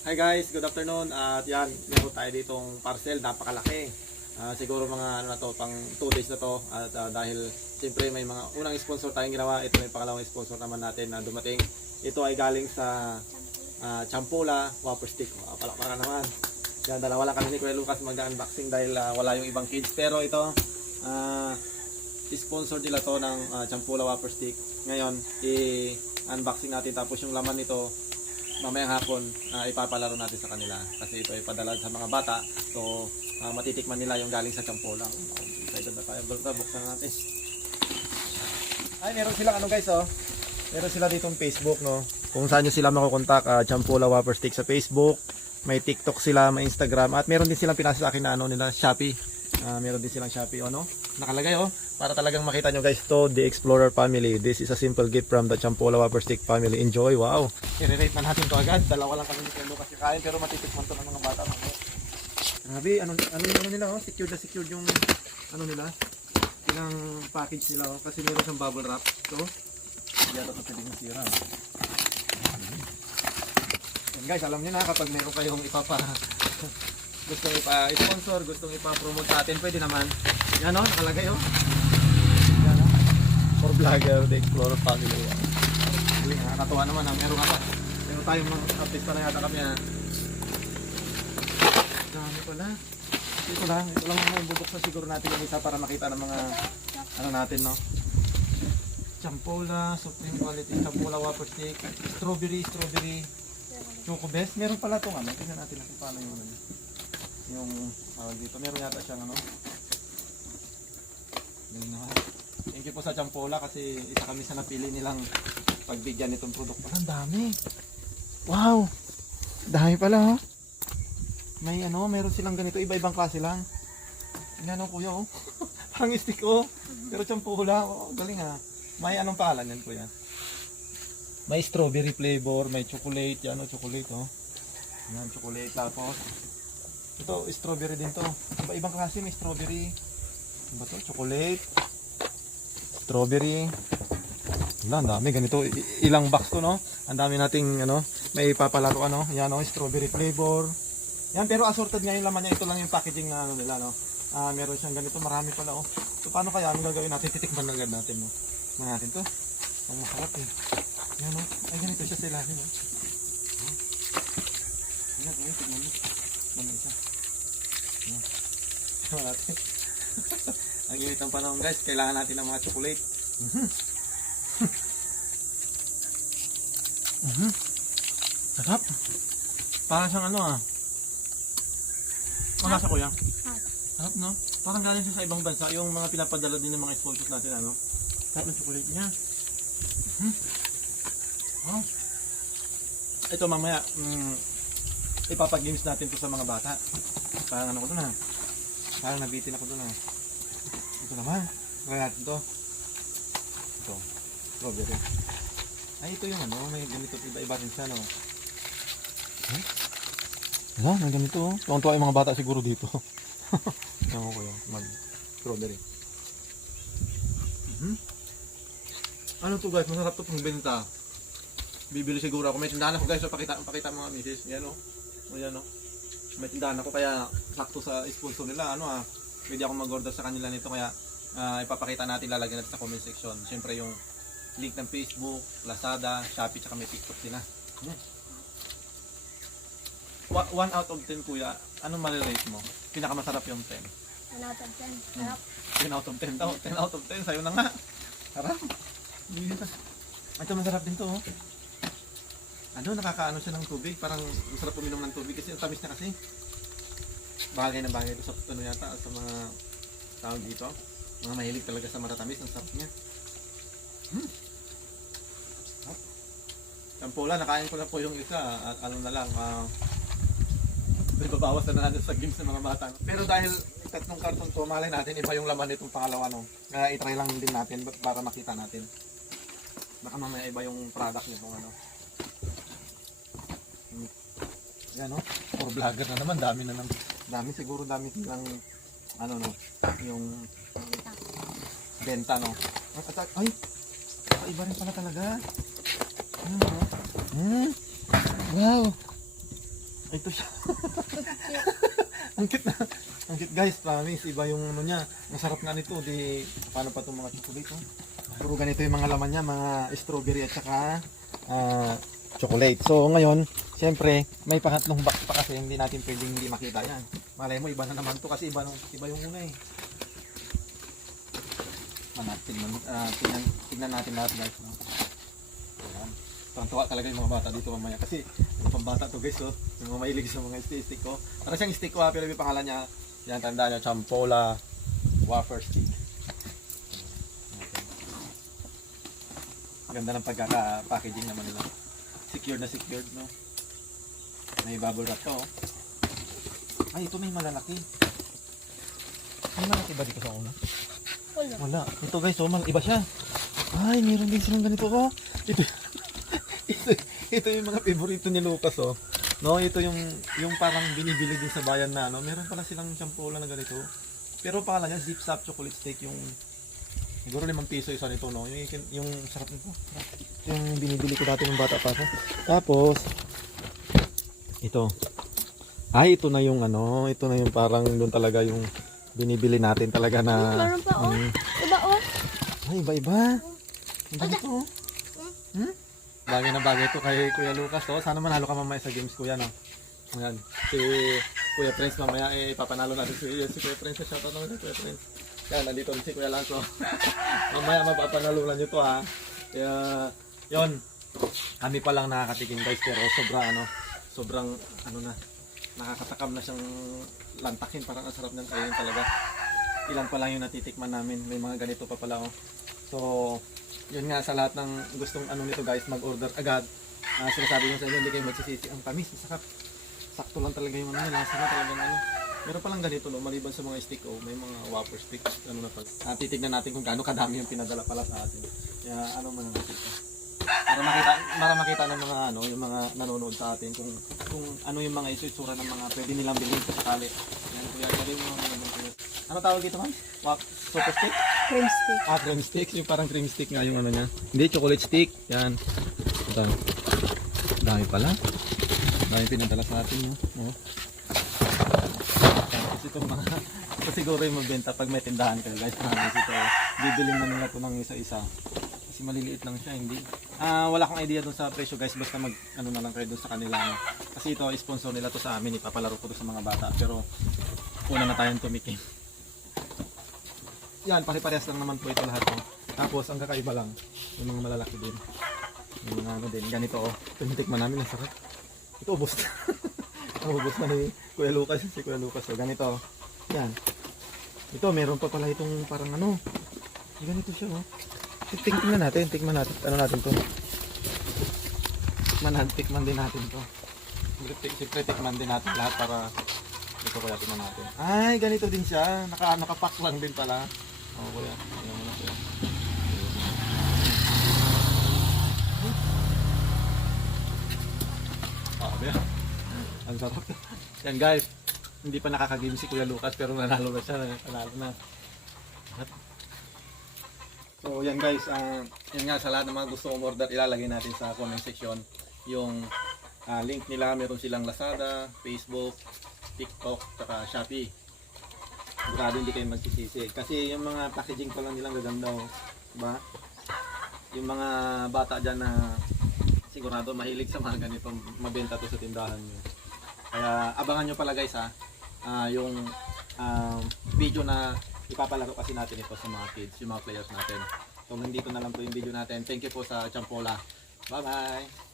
Hi guys, good afternoon. At yan, meron tayo ditong parcel, napakalaki. Siguro mga ano na to, pang 2 days na to. At dahil siyempre may mga unang sponsor tayong ginawa, ito may pangalawang sponsor naman natin na dumating. Ito ay galing sa Champola Wafer Stick. Palakpakan naman. Yan, dalawa lang kami ni Kuya Lucas mag-unboxing dahil wala yung ibang kids. Pero ito, sponsor nila to ng Champola Wafer Stick. Ngayon, i-unboxing natin tapos yung laman nito mamayang hapon ipapalaro natin sa kanila kasi ito ay padala sa mga bata, so matitikman nila yung galing sa Champola. Excited na tayo, buksan natin. Ay, meron silang ano guys, oh, meron sila ditong Facebook, no, kung saan nyo sila makukontak. Champola Wafer Stick sa Facebook, may TikTok sila, may Instagram, at meron din silang pinasa sa akin na ano nila, Shopee. Meron din silang Shopee, ano, nakalagay, oh, para talagang makita nyo guys, to the Explorer family. This is a simple gift from the Champola Wafer Stick family. Enjoy. Wow, i-rate na natin to agad. Dalawa lang kami ni Kuya Lucas kakain, pero matitikman to ng mga bata. Grabe, ano nila, oh, secured na secured yung ano nila, ilang package nila, oh, kasi meron siyang bubble wrap. So hindi ito pwedeng masira. And guys, alam niyo na, kapag meron kayong gustong ipa-sponsor, gustong ipa-promote sa atin, pwede naman. Yan, oh, nakalagay, oh. Yan, oh. For vlogger, the Explorer family. Nakakatuwa naman, ha. Meron pa. Meron tayong mga artist pa na yata kami, ha. Dami pala. Ito lang mga bubuksan siguro natin yung isa para makita ng mga ano natin, no. Champola, Supreme Quality, Champola Wafer Stick, Strawberry, Choco Best. Meron pala itong ano. Tingnan natin kung paano yung dito. Meron yata siyang ano. Thank you po sa Champola kasi isa kami sa napili nilang pagbigyan nitong produkto. Ang dami. Wow. Dami pala, oh. May ano, meron silang ganito, iba-ibang klase lang. Tingnan, oh, kuya, oh. Parang stick, oh. Pero Champola, oh, galing, ha. May anong pangalan yan, kuya? May strawberry flavor, may chocolate, yan, oh, chocolate, oh. Yan, chocolate, tapos ito, strawberry din to. Iba-ibang klase, may strawberry. Ano ba to? Chocolate, strawberry. Wala, ang dami ganito. Ilang box to, no? Ang dami nating ano, may papalaro, ano. Yan, oh, strawberry flavor. Yan, pero assorted nga yung laman niya. Ito lang yung packaging na ano nila, no. Meron siyang ganito, marami pala, oh. So paano kaya ang gagawin natin? Titikman na agad natin, no. Tikman natin to. Ang masarap, eh. Yan, oh. Ay, ganito siya sa ilalim, oh. Yan, oh, tikman mo. Ano isa? Yan. Tikman natin. Ang init ng panahon guys, kailangan natin ng mga chocolate. Sarap. Parang siyang ano, Ano sa kuya? Sarap, no? Parang galing siya sa ibang bansa. Yung mga pinapadala din ng mga sponsors natin, ano? Sarap ng chocolate niya. Wow. Ito mamaya, ipapag-games natin to sa mga bata. Parang ano ko doon, parang nabitin ako doon, Ito naman, try natin to. Ito, strawberry. Ay, ito yung ano, may ganito, iba-iba rin siya, no? Ano, may ganito, oh. Tuwang-tuwa yung mga bata siguro dito. Yan ko yung mag-strawberry. Ano to guys, masarap to pang benta. Bibili siguro ako. May tindahan ako guys, so pakita mga misis. Yan, o. Yan, o. May tindahan ako, kaya sakto sa sponsor nila, pwede ako mag-order sa kanila nito, kaya ipapakita natin, lalagyan natin sa comment section. Siyempre yung link ng Facebook, Lazada, Shopee, tsaka may TikTok din, 1 out of 10 kuya, anong marirate mo? Pinakamasarap yung 10? 10 out of 10, sarap. 10 out of 10 daw, 10 out of 10, sa'yo na nga. Sarap. Ito masarap din to, oh. Ano, nakakaano siya ng tubig, parang masarap uminom ng tubig kasi ang tamis niya kasi. Bagay na bagay ito sa ano yata, sa mga tawag dito. Mga mahilig talaga sa matatamis, ang sarap niya. Champola, nakain ko na po yung isa at ano na lang, babawas na natin sa games ng mga bata. Pero dahil tatlong karton to, malay natin iba yung laman nitong pangalawa, no? Kaya itry lang din natin para makita natin. Baka mamaya iba yung product nitong ano. Yan, no? For vlogger na naman, dami siguro silang ano, no, yung benta, no. Ay, iba rin pala talaga. Wow. Ito siya. Ang cute na. Ang cute guys, promise. Iba yung ano niya. Ang sarap nga nito. Di, paano pa itong mga chocolate? Oh? Puro ganito yung mga laman niya. Mga strawberry at saka chocolate. So ngayon, siyempre, may pangatlong box pa kasi hindi natin pwedeng hindi makita yan. Malay mo, iba na naman to kasi iba yung una eh. Tignan natin lahat guys. No? Ayan. Tuwa talaga yung mga bata dito mamaya kasi ano pang bata to guys, oh. Yung mga mahilig sa mga stick ko. Para siyang stick ko pero may pangalan niya. Yan, tandaan niyo, Champola wafer stick. Ganda ng pagkaka-packaging naman nila. Secured na secured, no? May bubble wrap to, oh. Ay, ito may malalaki. May malaki ba dito sa una? Wala. Ito guys, oh, iba siya. Ay, meron din silang ganito, oh. Ito yung mga favorito ni Lucas, oh. No, ito yung parang binibili din sa bayan na, no. Meron pala silang Champola na ganito. Pero pangalan niya Zip Zap chocolate steak, yung siguro 5 piso isa nito, no. Yung sarap nito. Yung binibili ko dati ng bata pa ako. Tapos ito. Ay, ito na yung ano, ito na yung parang doon talaga yung binibili natin talaga na. Meron pa, oh. Iba, oh. Ay, iba-iba. Ang dami to, oh. Bagay na bagay to kay Kuya Lucas, to. Sana manalo ka mamaya sa games, Kuya, no? Ayan. Si Kuya Prince mamaya, ipapanalo natin si Kuya Prince. Shoutout naman si Kuya Prince. Yan, nandito si Kuya Lanzo. Mamaya mapapanalunan nyo to, ha. Kaya, yon. Kami pa lang nakakatikim, guys, pero sobrang na, nakakatakam na siyang lantakin. Parang ang sarap ng kainin talaga. Ilan pa lang yung natitikman namin. May mga ganito pa pala, oh. So, yun nga, sa lahat ng gustong nito guys, mag-order agad. Sinasabi ko sa inyo, hindi kayo magsisisi. Ang tamis, masakap. Sakto lang talaga yung lasa na talaga ng Meron palang ganito, no, maliban sa mga stick, oh, may mga wafer stick. Na pag titignan natin kung gaano kadami yung pinadala pala sa atin. Kaya man ang natin. Para makita ng mga yung mga nanonood sa atin kung ano yung mga itsura ng mga pwede nilang bilhin sa sakali. Yan, kuya, yung mga ano tawag dito, ma'am? Super stick? Cream stick. Cream stick. Yung parang cream stick nga yung ano niya. Hindi, chocolate stick. Yan. Ito. Dami pala. Dami pinadala sa atin, no? Oh. Tapos itong mga, ito siguro yung magbenta pag may tindahan kayo, guys. Promise ito. Bibiling na nila ito ng isa-isa. Kasi maliliit lang siya, hindi. Wala akong idea dun sa presyo, guys. Basta na lang kayo dun sa kanila. No? Kasi ito, sponsor nila to sa amin. Ipapalaro ko to sa mga bata. Pero, una na tayong tumikim. Yan, pare-parehas lang naman po ito lahat. Oh. Tapos, ang kakaiba lang, yung mga malalaki din. Yung mga din, ganito, oh. Tinitikman namin, ang sarap. Ito, ubos na. Ubos na ni Kuya Lucas. Si Kuya Lucas, oh. Ganito, oh. Yan. Ito, meron pa pala itong parang ganito siya, oh. Tikman natin. Ano natin to? Tikman din natin to. Siyempre, tikman din natin lahat para ito kaya tingnan natin. Ay, ganito din siya. Nakapack lang din pala. Oh, kuya. Ayan mo na kuya. Yan. Ang sarap. Yan guys. Hindi pa nakakagame si Kuya Lucas pero nanalo na siya. Nanalo na. So yan guys. Yan nga sa lahat ng mga gusto umorder, ilalagay natin sa comment section yung link nila. Meron silang Lazada, Facebook, TikTok, saka Shopee. Sigurado hindi kayo magsisisi. Kasi yung mga packaging pa lang nilang gaganda, oh. Diba? Yung mga bata dyan na sigurado mahilig sa mga ganito, mabenta to sa tindahan nyo. Kaya abangan nyo pala guys, ha. Yung video na ipapalaro kasi natin ito sa mga kids, yung mga players natin. So nandito na lang po yung video natin. Thank you po sa Champola. Bye bye!